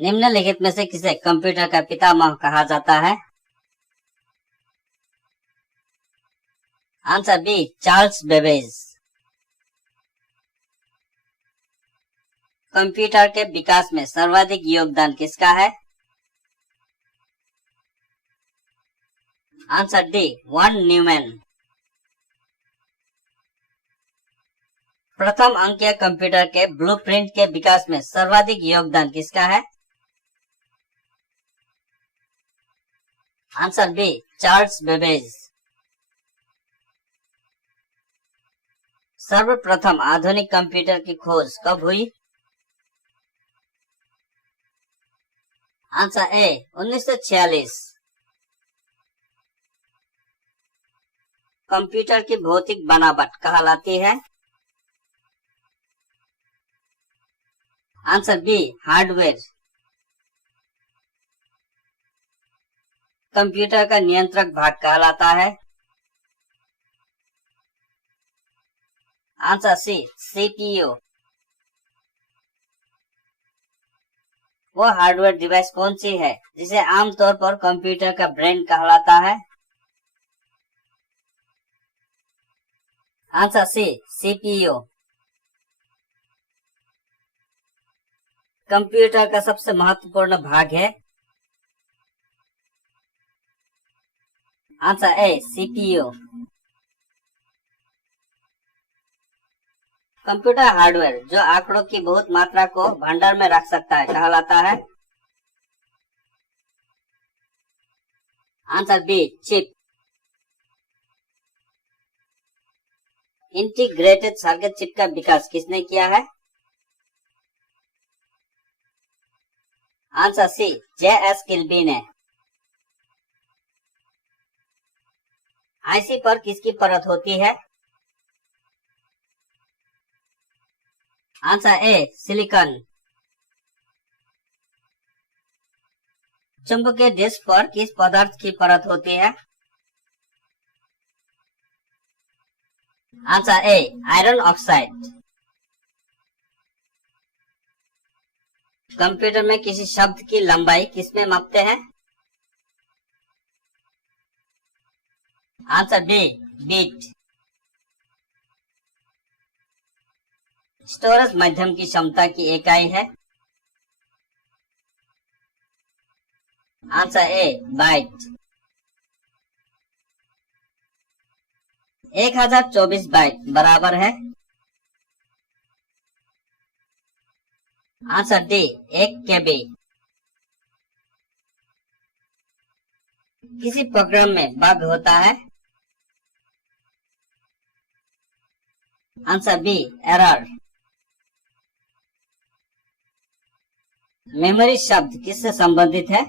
निम्नलिखित में से किसे कंप्यूटर का पितामह कहा जाता है? Answer B, Charles Babbage. Computer के विकास में सर्वाधिक योगदान किसका है? Answer D, von Neumann. प्रथम अंकीय कंप्यूटर के ब्लूप्रिंट के विकास में सर्वाधिक योगदान किसका है? Answer B, Charles Babbage. सर्वप्रथम आधुनिक कंप्यूटर की खोज कब हुई? Answer A, 1946। कंप्यूटर की भौतिक बनावट कहलाती है? Answer B, hardware. कंप्यूटर का नियंत्रक भाग कहलाता है? Answer C, CPU. वो हार्डवेयर डिवाइस कौन सी है जिसे आमतौर पर कंप्यूटर का ब्रेन कहलाता है? Answer C, CPU. कंप्यूटर का सबसे महत्वपूर्ण भाग है? आंसर ए, सीपीयू। कंप्यूटर हार्डवेयर जो आंकड़ों की बहुत मात्रा को भंडार में रख सकता है कहलाता है? Answer B, chip. Integrated circuit chip का विकास किसने किया है? Answer C, J S. किल्बी ने। आईसी पर किसकी परत होती है? Answer A, silicon. चुंबकीय डिस्क पर किस पदार्थ की परत होती है? Answer A, iron oxide. Computer में किसी शब्द की लंबाई किसमें मापते हैं? Answer B, beat. स्टोरेज माध्यम की क्षमता की इकाई है? आंसर ए, बाइट। 1024 बाइट बराबर है? आंसर डी, 1 केबी। किसी प्रोग्राम में बग होता है? Answer B, error. मेमोरी शब्द किससे संबंधित है?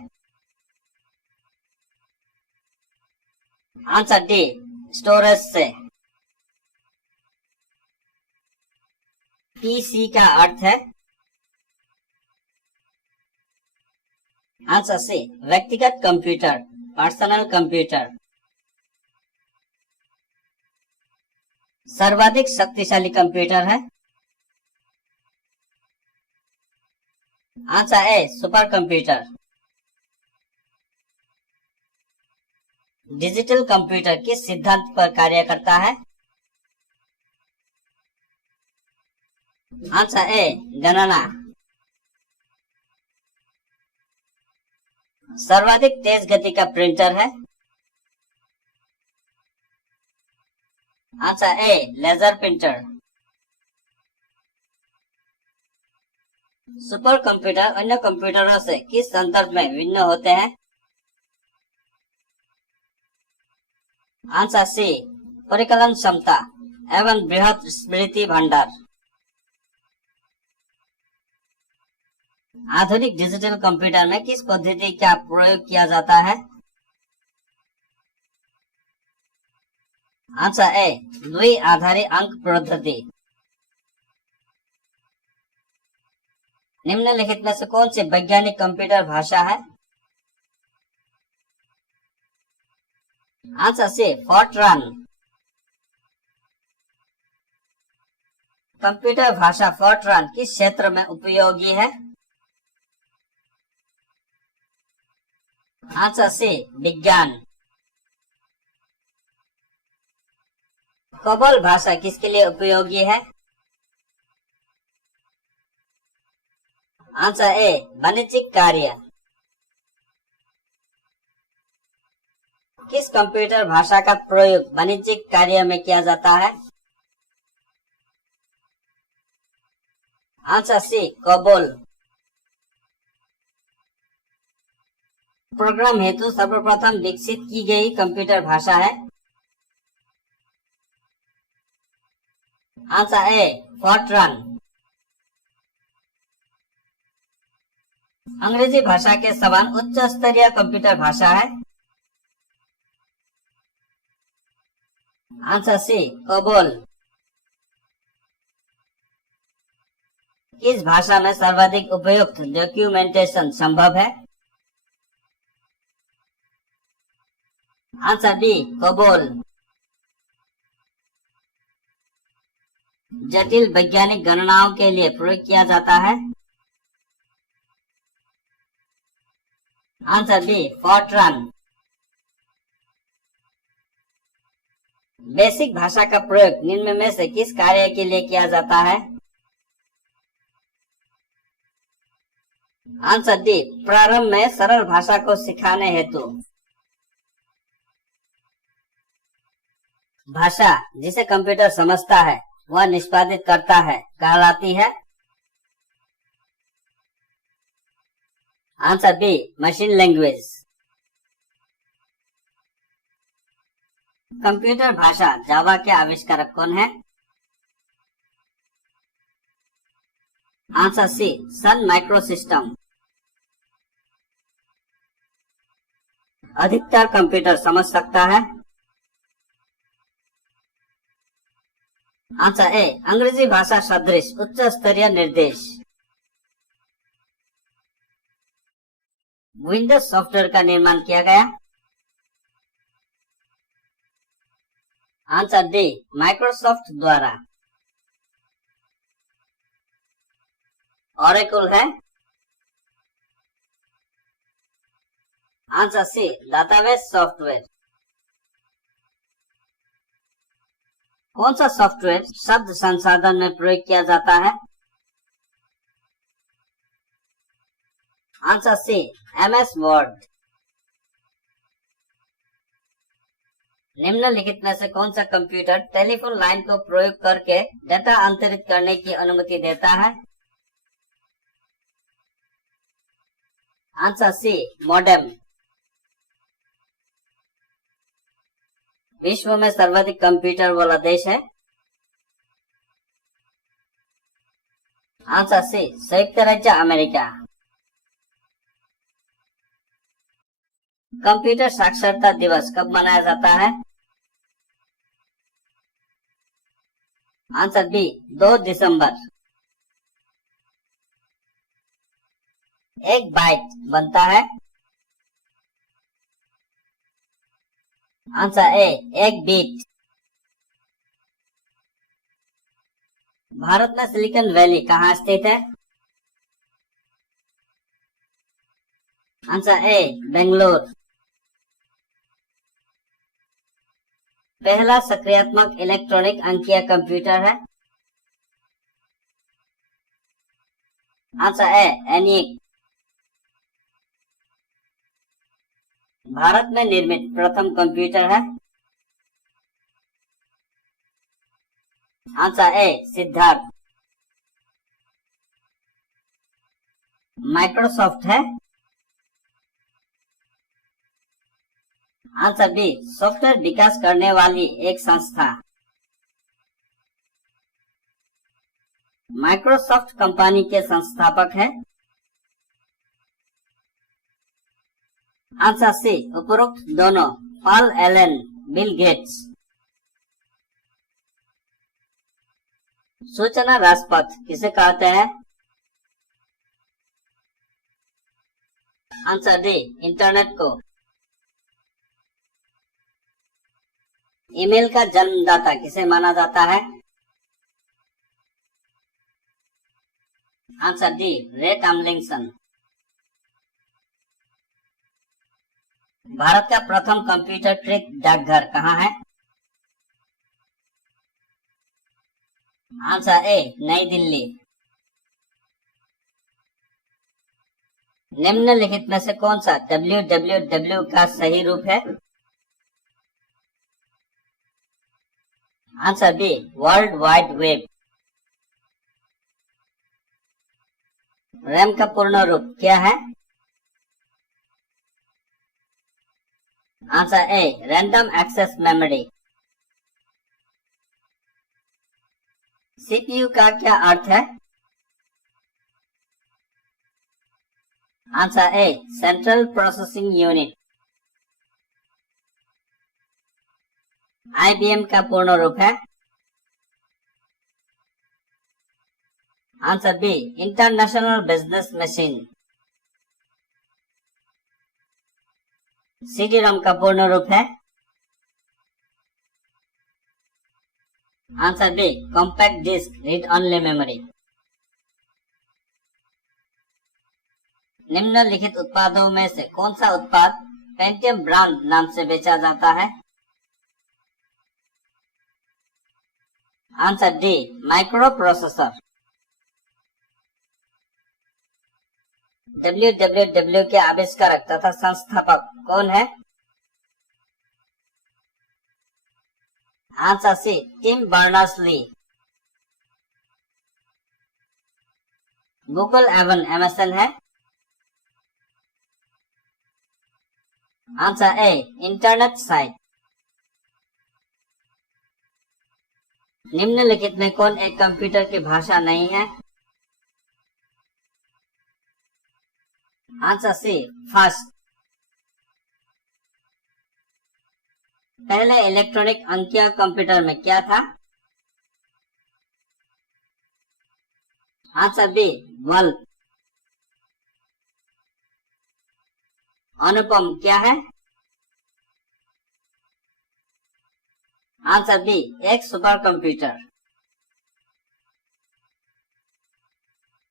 आंसर डी, स्टोरेज से। पीसी का अर्थ है? आंसर सी, व्यक्तिगत कंप्यूटर, पर्सनल कंप्यूटर। सर्वाधिक शक्तिशाली कंप्यूटर है? आंसर ए, सुपर कंप्यूटर। डिजिटल कंप्यूटर किस सिद्धांत पर कार्य करता है? आंसर ए, गणना। सर्वाधिक तेज गति का प्रिंटर है? Answer A, laser printer. Super computer अन्य कंप्यूटरों से किस संदर्भ में भिन्न होते हैं? आंसर सी, परिकलन क्षमता एवं बृहत स्मृति भंडार। आधुनिक डिजिटल कंप्यूटर में किस पद्धति का प्रयोग किया जाता है? आंसर ए, द्विआधारी अंक पद्धति। निम्नलिखित में से कौन सी वैज्ञानिक कंप्यूटर भाषा है? Answer C, Fortran. कंप्यूटर भाषा फोर्ट्रान किस क्षेत्र में उपयोगी है? आंसर सी विज्ञान। कोबोल भाषा किसके लिए उपयोगी है? आंसर ए वाणिज्यिक कार्य। किस कंप्यूटर भाषा का प्रयोग वाणिज्यिक कार्य में किया जाता है? Answer C COBOL. प्रोग्राम हेतु सर्वप्रथम विकसित की गई कंप्यूटर भाषा है? Answer A Fortran. अंग्रेजी भाषा के समान उच्च स्तरीय कंप्यूटर भाषा है? Answer C COBOL. इस भाषा में सर्वाधिक उपयुक्त डॉक्यूमेंटेशन संभव है? Answer B COBOL. जटिल वैज्ञानिक गणनाओं के लिए प्रयोग किया जाता है? Answer B Fortran. बेसिक भाषा का प्रयोग निम्न में से किस कार्य के लिए किया जाता है? आंसर डी प्रारंभ में सरल भाषा को सिखाने हेतु। भाषा जिसे कंप्यूटर समझता है वह निष्पादित करता है कहलाती है? Answer B machine language. कंप्यूटर भाषा जावा के आविष्कारक कौन है? Answer C Sun Microsystem. अधिकतर कंप्यूटर समझ सकता है? आंसर ए अंग्रेजी भाषा सदृश उच्च स्तरीय निर्देश। विंडोज सॉफ्टवेयर का निर्माण किया गया? आंसर डी माइक्रोसॉफ्ट द्वारा। ओरेकल है? Answer C database software. कौन सा सॉफ्टवेयर शब्द संसाधन में प्रयोग किया जाता है? Answer C MS Word. निम्नलिखित में से कौन सा कंप्यूटर टेलीफोन लाइन को प्रयोग करके डेटा अंतरित करने की अनुमति देता है? Answer C modem. विश्व में सर्वाधिक कंप्यूटर वाला देश है? आंसर सी संयुक्त राज्य अमेरिका। कंप्यूटर साक्षरता दिवस कब मनाया जाता है? आंसर बी 2 दिसंबर। एक बाइट बनता है? आंसर ए एक बीट। भारत में सिलिकॉन वैली कहाँ स्थित है? Answer A Bangalore. पहला सक्रियात्मक इलेक्ट्रॉनिक अंकीय कंप्यूटर है? Answer A ENIAC. भारत में निर्मित प्रथम कंप्यूटर है? Answer A Siddharth. माइक्रोसॉफ्ट है? आंसर बी सॉफ्टवेयर विकास करने वाली एक संस्था। माइक्रोसॉफ्ट कंपनी के संस्थापक है? आंसर सी उपरोक्त दोनों पॉल एलन बिल गेट्स। सूचना राजपथ किसे कहते हैं? आंसर डी इंटरनेट को। ईमेल का जन्मदाता किसे माना जाता है? आंसर डी रे टॉमलिंसन। भारत का प्रथम कंप्यूटरकृत डाकघर कहाँ है? आंसर ए, नई दिल्ली। निम्नलिखित में से कौन सा www का सही रूप है? Answer B, world wide web. RAM का पूर्ण रूप क्या है? Answer A, random access memory. CPU का क्या अर्थ है? Answer A, central processing unit. IBM का पूर्ण रूप है? Answer B, international business machine. CD ROM का पूर्ण रूप है? Answer B, compact disc read only memory. निम्नलिखित उत्पादों में से कौन सा उत्पाद पेंटियम ब्रांड नाम से बेचा जाता है? Answer D, microprocessor. www के आविष्कारक तथा संस्थापक कौन है? Answer C, Tim Berners Lee. Google एवं एमएसएन है? Answer A, internet site. निम्नलिखित में कौन एक कंप्यूटर की भाषा नहीं है? Answer C, fast. पहले इलेक्ट्रॉनिक अंकीय कंप्यूटर में क्या था? Answer B, bulb. अनुपम क्या है? आंसर बी, एक सुपर कंप्यूटर।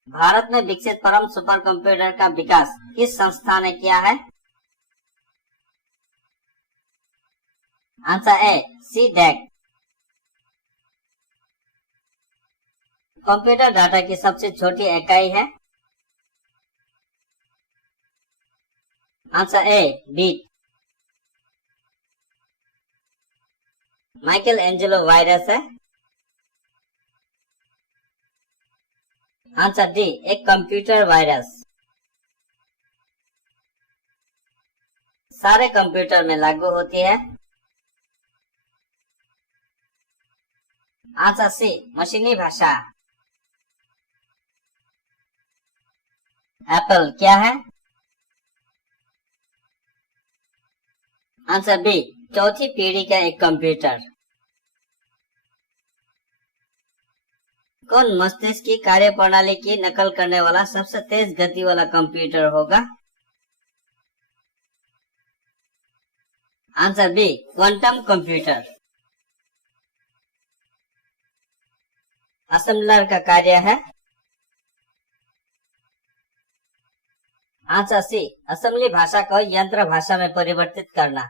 भारत में विकसित परम सुपर कंप्यूटर का विकास किस संस्था ने किया है? Answer A, CDAC. Computer data की सबसे छोटी इकाई है? Answer A, bit. Michael Angelo virus है? आंसर डी, एक कंप्यूटर वायरस। सारे कंप्यूटर में लागू होती है? आंसर सी, मशीनी भाषा। एप्पल क्या है? आंसर बी, चौथी पीढ़ी का एक कंप्यूटर। कौन मस्तिष्क की कार्यप्रणाली की नकल करने वाला सबसे तेज गति वाला कंप्यूटर होगा? Answer B, quantum computer. Assembler का कार्य है? आंसर सी, असेंबली भाषा को यंत्र भाषा में परिवर्तित करना।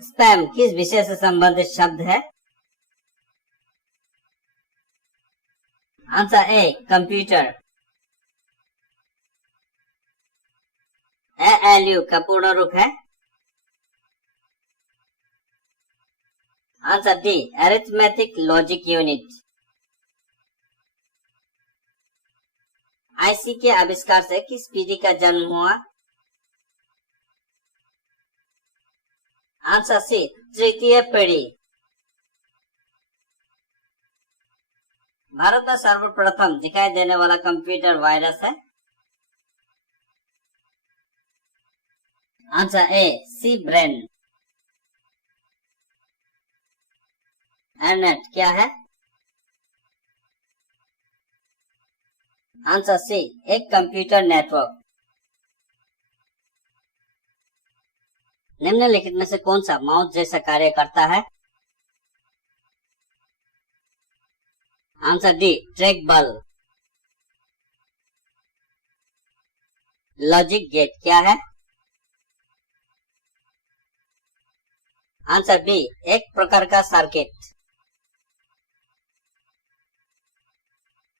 स्पैम किस विषय से संबंधित शब्द है? आंसर ए, कंप्यूटर। एएलयू का पूर्ण रूप है? Answer D, arithmetic logic unit. IC के आविष्कार से किस पीढ़ी का जन्म हुआ? आंसर सी, तृतीय पीढ़ी। भारत में सर्वप्रथम दिखाई देने वाला कंप्यूटर वायरस है? Answer A, C brain. Airnet क्या है? आंसर सी, एक कंप्यूटर नेटवर्क। निम्नलिखित में से कौन सा माउस जैसा कार्य करता है? आंसर डी, ट्रैक बल। लॉजिक गेट क्या है? आंसर बी, एक प्रकार का सर्किट।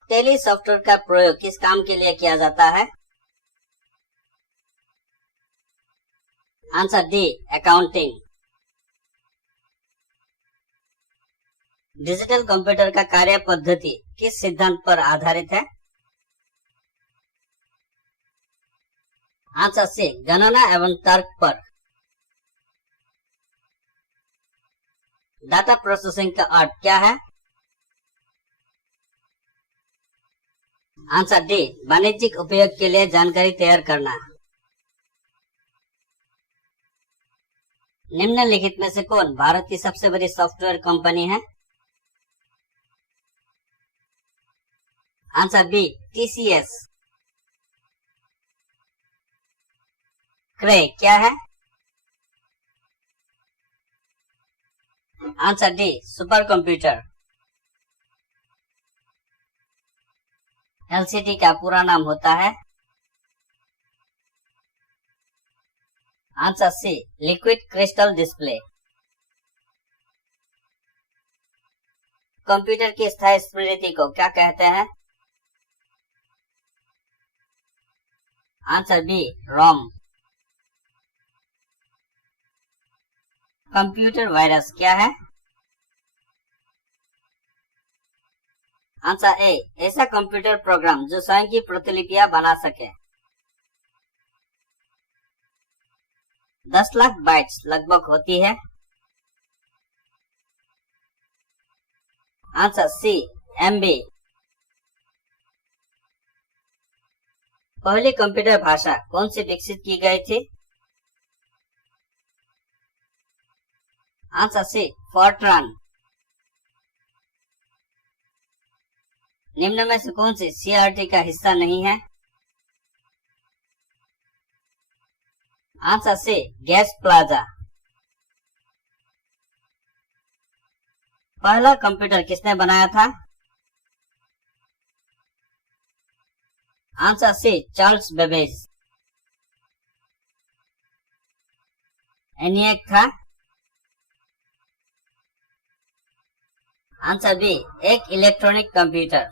टेली सॉफ्टवेयर का प्रयोग किस काम के लिए किया जाता है? Answer D, accounting. Digital computer का कार्य पद्धति किस सिद्धांत पर आधारित है? आंसर सी, गणना एवं तर्क पर। डाटा प्रोसेसिंग का अर्थ क्या है? आंसर डी, वाणिज्यिक उपयोग के लिए जानकारी तैयार करना। निम्नलिखित में से कौन भारत की सबसे बड़ी सॉफ्टवेयर कंपनी है? Answer B, TCS. क्रे क्या है? Answer D, super computer. LCD का पूरा नाम होता है? Answer C, liquid crystal display. Computer की स्थायी स्मृति को क्या कहते हैं? Answer B, ROM. Computer virus क्या है? आंसर ए, ऐसा कंप्यूटर प्रोग्राम जो स्वयं की प्रतिलिपियां बना सके। 10 लाख बाइट्स लगभग होती है? Answer C, MB. पहली कंप्यूटर भाषा कौन सी विकसित की गई थी? Answer C, Fortran. निम्न में से कौन सी सीआरटी का हिस्सा नहीं है? Answer C, gas plasma. पहला कंप्यूटर किसने बनाया था? Answer C, Charles Babbage. ENIAC था? आंसर बी, एक इलेक्ट्रॉनिक कंप्यूटर।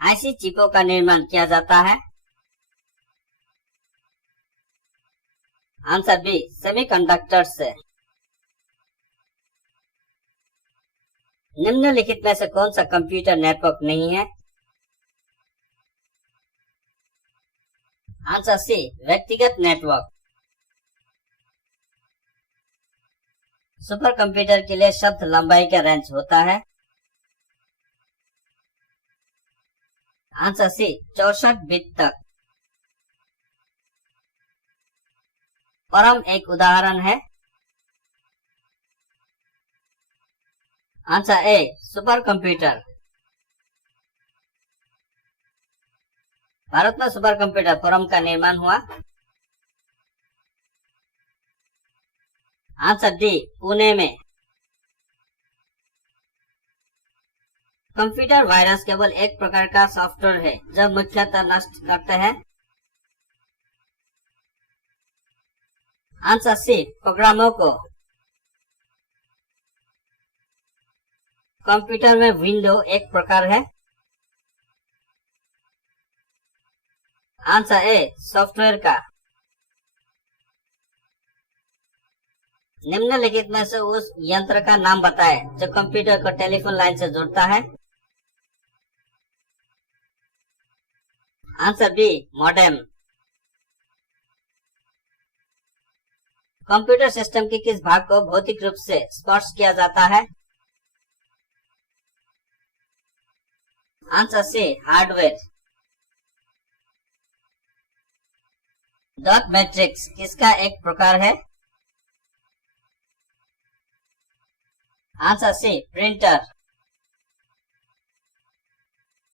आईसी चिपों का निर्माण किया जाता है? आंसर बी, सेमीकंडक्टर से। निम्नलिखित में से कौन सा कंप्यूटर नेटवर्क नहीं है? आंसर सी, व्यक्तिगत नेटवर्क। सुपर कंप्यूटर के लिए शब्द लंबाई का रेंज होता है? आंसर सी, 64 बिट तक। परम एक उदाहरण है? आंसर ए, सुपर कंप्यूटर। भारत में सुपर कंप्यूटर परम का निर्माण हुआ? आंसर डी, पुणे में। कंप्यूटर वायरस केवल एक प्रकार का सॉफ्टवेयर है जो मुख्यतः नष्ट करते हैं? आंसर सी, प्रोग्रामों को। कंप्यूटर में विंडो एक प्रकार है? आंसर ए, सॉफ्टवेयर का। निम्नलिखित में से उस यंत्र का नाम बताएं जो कंप्यूटर को टेलीफोन लाइन से जोड़ता है? Answer B, modem. Computer system के किस भाग को भौतिक रूप से स्पर्श किया जाता है? Answer C, hardware. Dot matrix किसका एक प्रकार है? Answer C, printer.